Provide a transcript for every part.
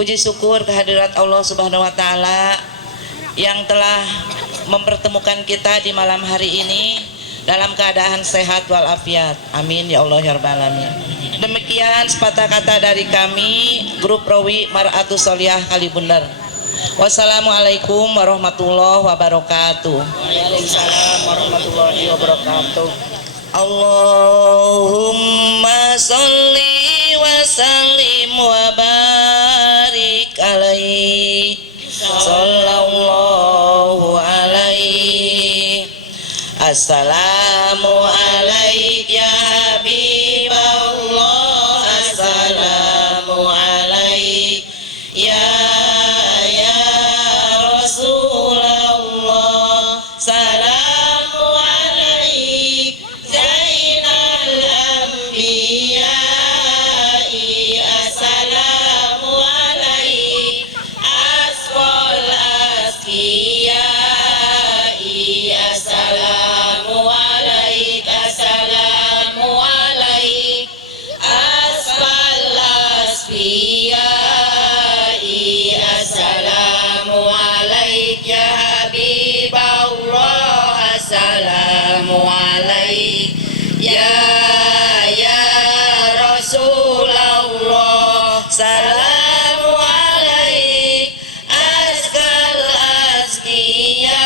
Puji syukur kehadirat Allah Subhanahu wa taala yang telah mempertemukan kita di malam hari ini dalam keadaan sehat walafiat. Amin ya Allah ya rabbal alamin. Demikian sepatah kata dari kami grup Rawi Mar'atus Sholihah Kalibundar. Wassalamualaikum warahmatullahi wabarakatuh. Waalaikumsalam warahmatullahi wabarakatuh. Allahumma sholli wa sallim wa barik alaihi sallallahu alaihi. Assalamu alaika ya Habiballah, assalamu alaika ya Rasulullah, salamu alaika zainal anbiya, assalamu alaika asqal asqiya, assalamu alaika, assalamu alaika asqal asqiya, assalamu alaika ya Habiballah, assalamu alaika ya Rasulullah, salamu alaika asqal asqiya,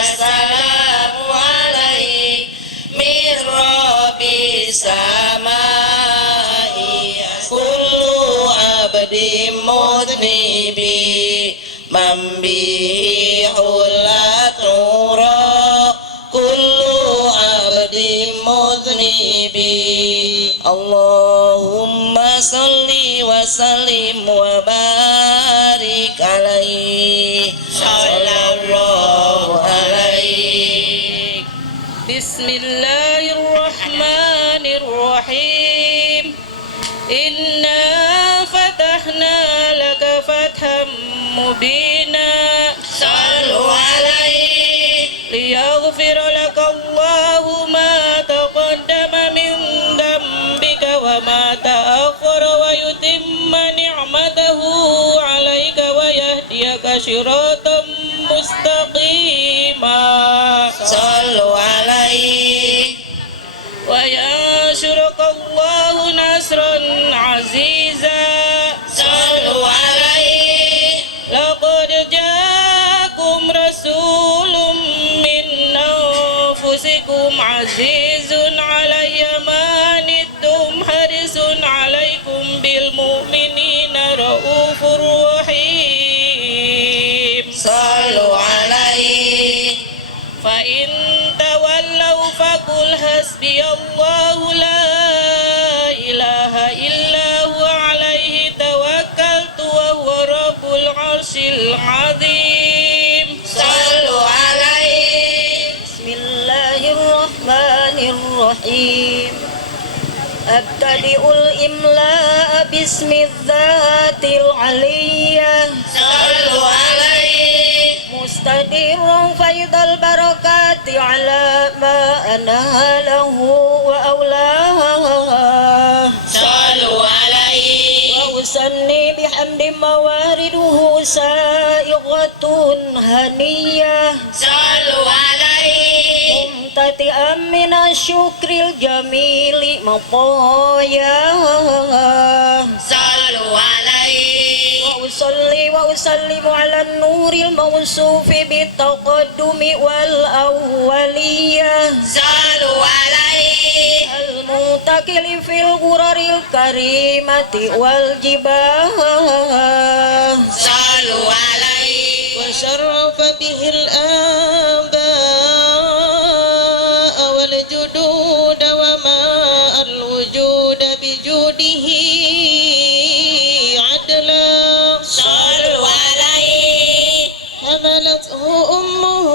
assalamu alaika min rabbis samai, kullu abdi mudnibi mambihi hulatura, kullu abdi mudnibi. Allahumma salli wa sallim wa barik alaihi sallallahu alaihi. Bismillahirrahmanirrahim. Inna fatahna laka fatham mubina. Sallu alaihi liyaghfir laka Allahu ma taqaddama min dhanbika wa ma ta'akhkhara wa yutimma ni'matahu 'alaika wa yahdiyaka siratan mustaqima. sallu alaihi wa yansuraka Allahu nasran 'aziza. sallu alaihi laqad ja'akum rasulun min anfusikum 'azizun 'alayya ma anittum harisun 'alaikum bil mu'minina raufur rahim. sallu alaihi fa in tawallaw faqul hasbiyallahu la ilaha illa huwa 'alaihi tawakkaltu wa huwa rabbul 'arsyil 'azim. sallu alaihi Bismillahirrahmanirrahim. Abtadi'ul imla'a bismidzatil 'aliyyah. sallu alaihi Mustadirun faidal barakati ala ma anahalahu wa awlah. sallu alaihi Wa usanni bihamdi mawariduhu sa'iqatun haniyah. sallu alaihi Mumtati'an minasyukril jamili maqayah. sallu alaihi Wa usallimu ala nuril mawsufi bitaqaddumi wal awwaliyah. sallu alaihi Al-mutakili fil ghuraril karimati wal jibah. sallu alaihi Wa syarrafa bihil abaa wal jududa wa ma al wujuda bijudihi adla. sallu alaihi حملته أمه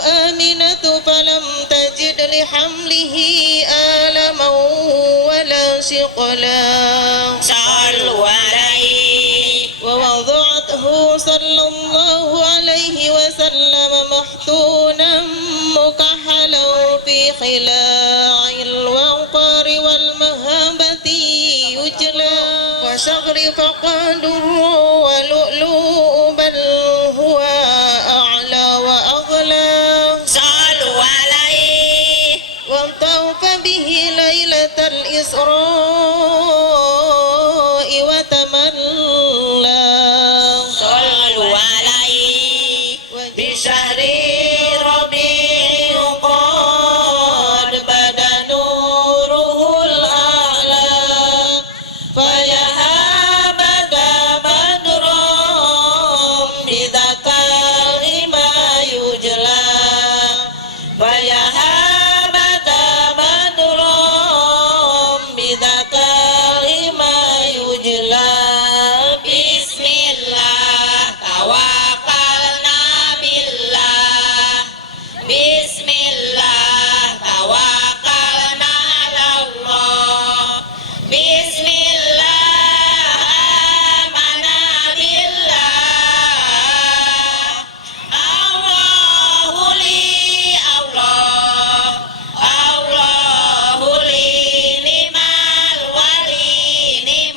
آمنة فلم تجد لحمله آلما ولا ثقلا. sallu alaihi ووضعته صلى الله عليه وسلم محتونا مكحلا في خلاع الوقار والمهابة يجلى وشغر فقال الإسراء وتملى صلوا عليه بشهر ربيع قد بدا نوره الأعلى فيا هبذا بدر بذاك الغمى يجلى فيا هبذا بدر بذاك الغمى يجلى بسم الله توكلنا بالله بسم الله توكلنا على الله بسم الله آمنا بالله الله لي الله الله لي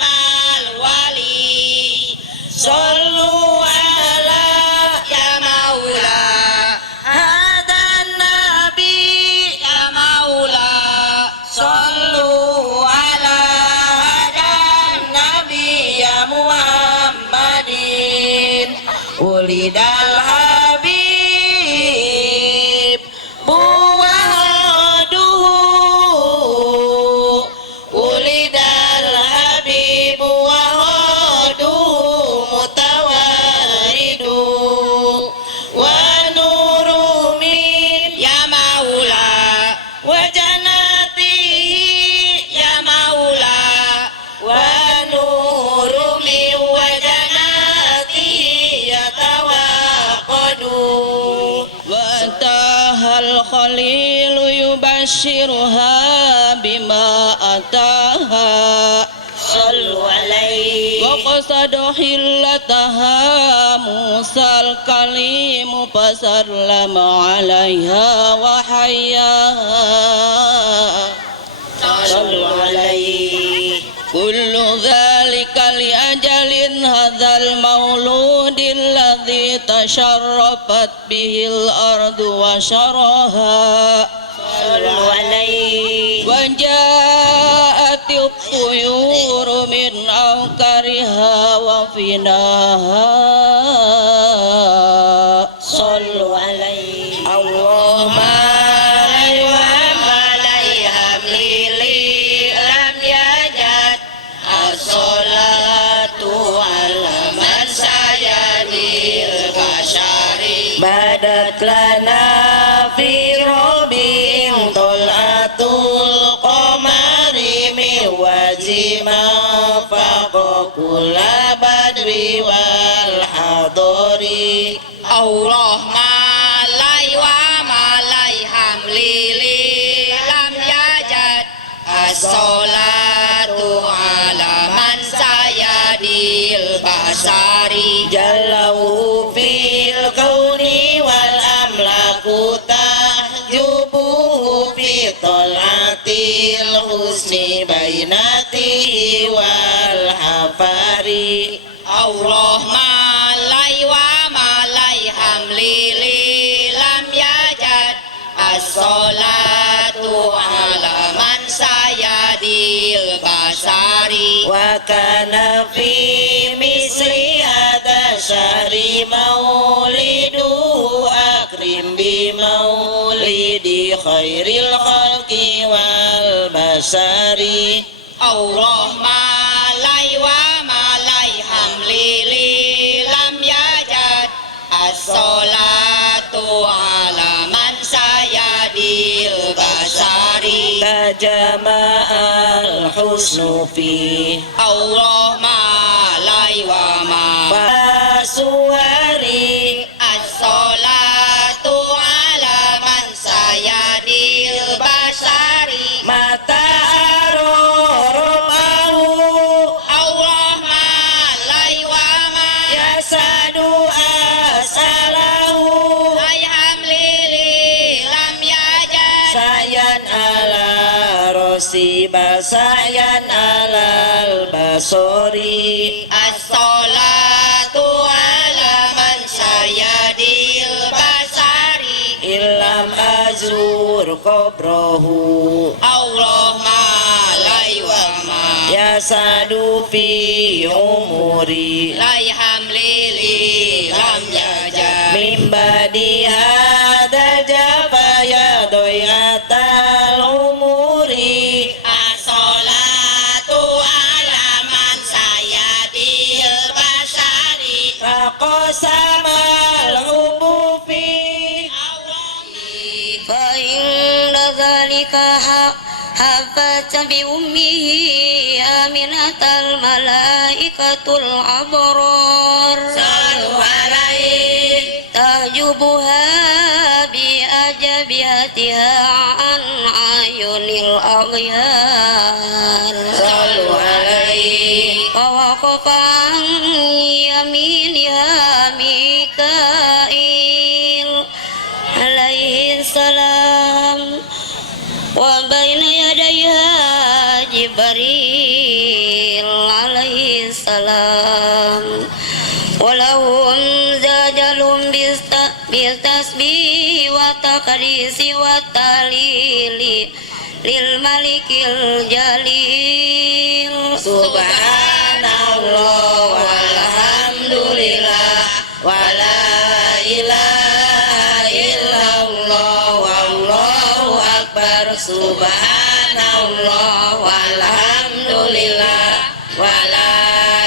نعم الولي صلوا على يا مولا هذا النبي يا مولا صلوا على هذا النبي يا محمد ولد الحبيب وهده ولد الحبيب وهده متوارد ونور من يا مولا وجنته يا مولا ونور من وجنته يتوقد وانتهى الخليل يبشرها بما أتاها صلوا عليه وقصد حلتها موسى الكليم فسلم عليها وحياها صلوا عليه كل ذلك لأجل هذا المولود الذي تشرفت به الأرض وشرها صلوا عليه وجاءت الطيور من أوكرها وفناها صلوا عليه اللهم عليها لي لم يجد الصلاة على من سجد البشر بدت لنا في ربيع طلعة القمر من وجه ما فوق كل بدر والحضر الله مالي ومالي حملي لم يجد الصلاة على من سيد البشر جله في الكون والأملاك تحجبه في طلعة الحسن بينته والحفر الله مالي ومالي حملي لم يجد الصلاة على من سيد البشر وكان في مثل هذا الشهر مولده أكرم بمولد خير الخلق والبشر الله مالي ومالي حملي لم يجد الصلاة على من سيد البشر تجمع الحسن فيه الله مالي وما فسواري الصلاة على من سيد البشر متى أراه الله مالي وما يسعد أسأله أي حملي لم يجد سعيا على راسي بسعيا على البصر الصلاة على من سيد البشر إن لم أزور قبره الله مالي fasadu fi umuri layham lili lam jaja mimba di hadal jafaya doyatal umuri as-salatu ala man sayyidil basari faqasamal hubu fi fa inna dzalika hafat bi ummihi aminatal malaikatul abrar salu alaihi tahjubuha bi ajabihatiha an ayunil aghyar salu alaihi wa waqafan yaminiha Mikail alaihi salam wa baina yadayha Jibril alaihi salam walahum zajalum bistasbih wa taqdisi wa talili lil malikil jalil subhanallah walhamdulillah wala ilaha illallah wallahu akbar subhanallah walhamdulillah wala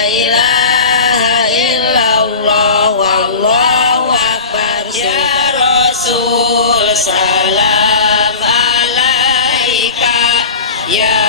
ilaha illallah wallahu akbar ya rasul salam alaika ya